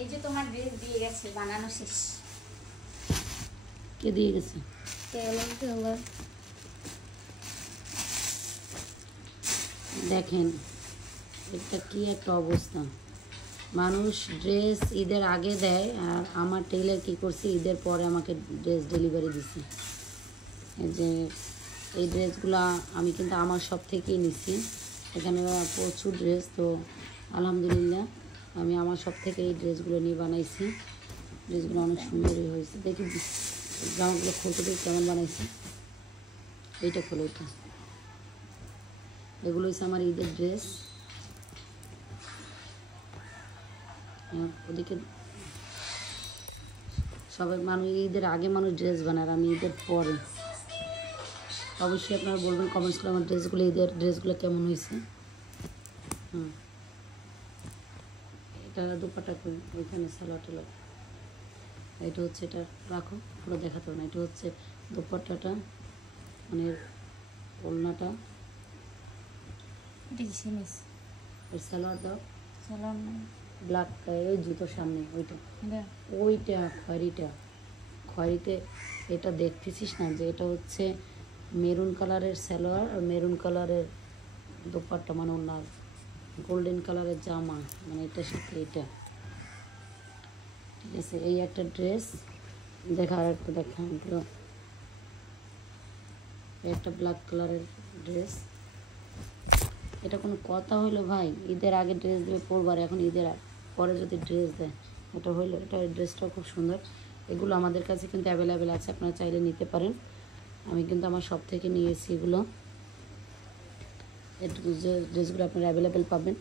এই যে তোমার ড্রেস দিয়ে গেছে, বানানো শেষ। কে দিয়ে গেছে? দেখেন এটা কি একটা অবস্থা। মানুষ ড্রেস ঈদের আগে দেয়, আর আমার টেইলার কি করছে ঈদের পরে আমাকে ড্রেস ডেলিভারি দিছে। এই যে এই ড্রেসগুলো আমি কিন্তু আমার সব থেকেই নিছি। এখানে প্রচুর ড্রেস, তো আলহামদুলিল্লাহ আমি আমার সব থেকে এই ড্রেসগুলো নিয়ে বানাইছি। ড্রেসগুলো অনেক সুন্দরই হয়েছে। দেখি জামাগুলো খুলতে দেখি কেমন বানাইছি। এইটা খোলো, এটা এগুলো হচ্ছে আমার ঈদের ড্রেস। ওদিকে সবাই মানুষ ঈদের আগে মানুষ ড্রেস বানায়, আমি ঈদের পরে। অবশ্যই আপনারা বলবেন কমেন্টস করে আমার ড্রেসগুলো, ঈদের ড্রেসগুলো কেমন হয়েছে। এটা দুপাটা করি ওইখানে সালোয়ারটা, এটা হচ্ছে, এটা রাখো পুরো দেখাতে হবে না। এটা হচ্ছে দুপাট্টাটা, মানে ওড়নাটা, সালোয়ার দাও, সালোয়ার ব্ল্যাক ওই জুতোর সামনে ওইটা খয়েরিতে এটা দেখতেছিস না যে এটা হচ্ছে মেরুন কালারের সালোয়ার আর মেরুন কালারের দোপাট্টা, মানে ওনার গোল্ডেন কালারের জামা, মানে এটার সাথে এটা। ঠিক আছে, এই একটা ড্রেস দেখা। আর একটা দেখা এগুলো, একটা ব্ল্যাক কালারের ড্রেস। এটা কোনো কথা হইলো ভাই? ঈদের আগে ড্রেস দেবে পরবার, এখন ঈদের পরে যদি ড্রেস দেয়, এটা হইলো? এটা ড্রেসটাও খুব সুন্দর। এগুলো আমাদের কাছে কিন্তু অ্যাভেলেবেল আছে, আপনারা চাইলে নিতে পারেন। আমি কিন্তু আমার সব থেকে নিয়েছি এগুলো। যে ড্রেসগুলো আপনারা অ্যাভেলেবেল পাবেন,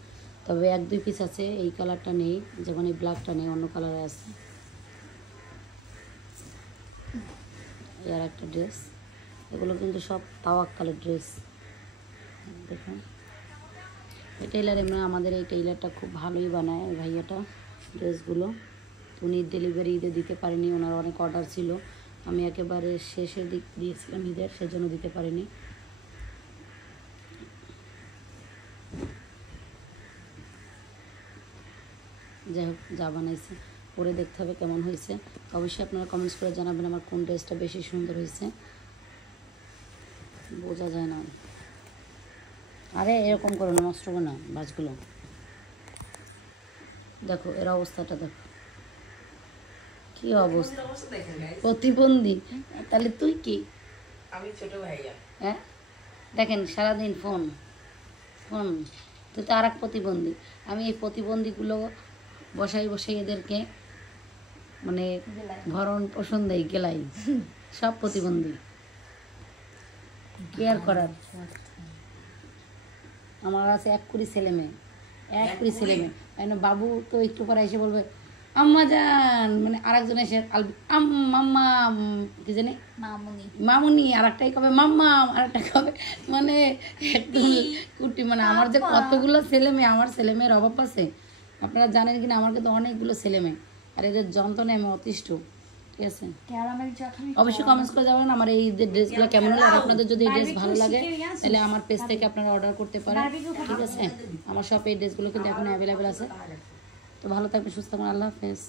তবে 1-2 পিস আছে। এই কালারটা নেই, যেমন এই ব্ল্যাকটা নেই, অন্য কালারে আছে। আর একটা ড্রেস, এগুলো কিন্তু সব তাওয়াক্কালের ড্রেস। দেখুন এই টেইলার, এমনি আমাদের এই টেইলারটা খুব ভালোই বানায় ওই ভাইয়াটা ড্রেসগুলো। উনি ডেলিভারি ঈদে দিতে পারেনি, ওনার অনেক অর্ডার ছিল। আমি একেবারে শেষের দিক দিয়েছিলাম ঈদের, সেজন্য দিতে পারিনি। যাই হোক, যা বানাইছে পরে দেখতে হবে কেমন হয়েছে। অবশ্যই আপনারা কমেন্টস করে জানাবেন আমার কোন ড্রেসটা বেশি সুন্দর হয়েছে। বোঝা যায় না। আরে এরকম করো না, নষ্ট করো না ভাঁজগুলো। দেখো এর অবস্থাটা, দেখো কি অবস্থা। প্রতিবন্ধী? তাহলে তুই কি? আমি ছোট ভাইয়া। হ্যাঁ দেখেন সারাদিন ফোন ফোন, তুই তো আর এক প্রতিবন্ধী। আমি এই প্রতিবন্ধীগুলো বসাই এদেরকে মানে ভরণ পোষণ দেই, গেলাই সব প্রতিবন্ধী। কেয়ার করার আমার আছে 1 কুড়ি ছেলে মেয়ে, 1 কুড়ি ছেলে মেয়ে। বাবু তো একটু পরে এসে বলবে আম্মা যান, মানে আরেকজন এসে মাম্মা কি জানি মামুনি, আর একটাই কবে মাম্মা, আর একটা কবে, মানে একদম কুটি। মানে আমার যে কতগুলো ছেলে মেয়ে, আমার ছেলে মেয়ের অভাব আছে। আপনারা জানেন কিনা, আমার কিন্তু অনেকগুলো ছেলে মেয়ে, আর এদের যন্ত্রণায় আমি অতিষ্ঠ। ঠিক আছে, অবশ্যই কমেন্টস করে যাবেন আমার এই ড্রেসগুলো কেমন হলো। আর আপনাদের যদি এই ড্রেস ভালো লাগে তাহলে আমার পেজ থেকে আপনারা অর্ডার করতে পারেন। ঠিক আছে, আমার সব এই ড্রেসগুলো কিন্তু এখন অ্যাভেলেবেল আছে। তো ভালো থাকবেন, সুস্থ থাকবেন, আল্লাহ হাফেজ।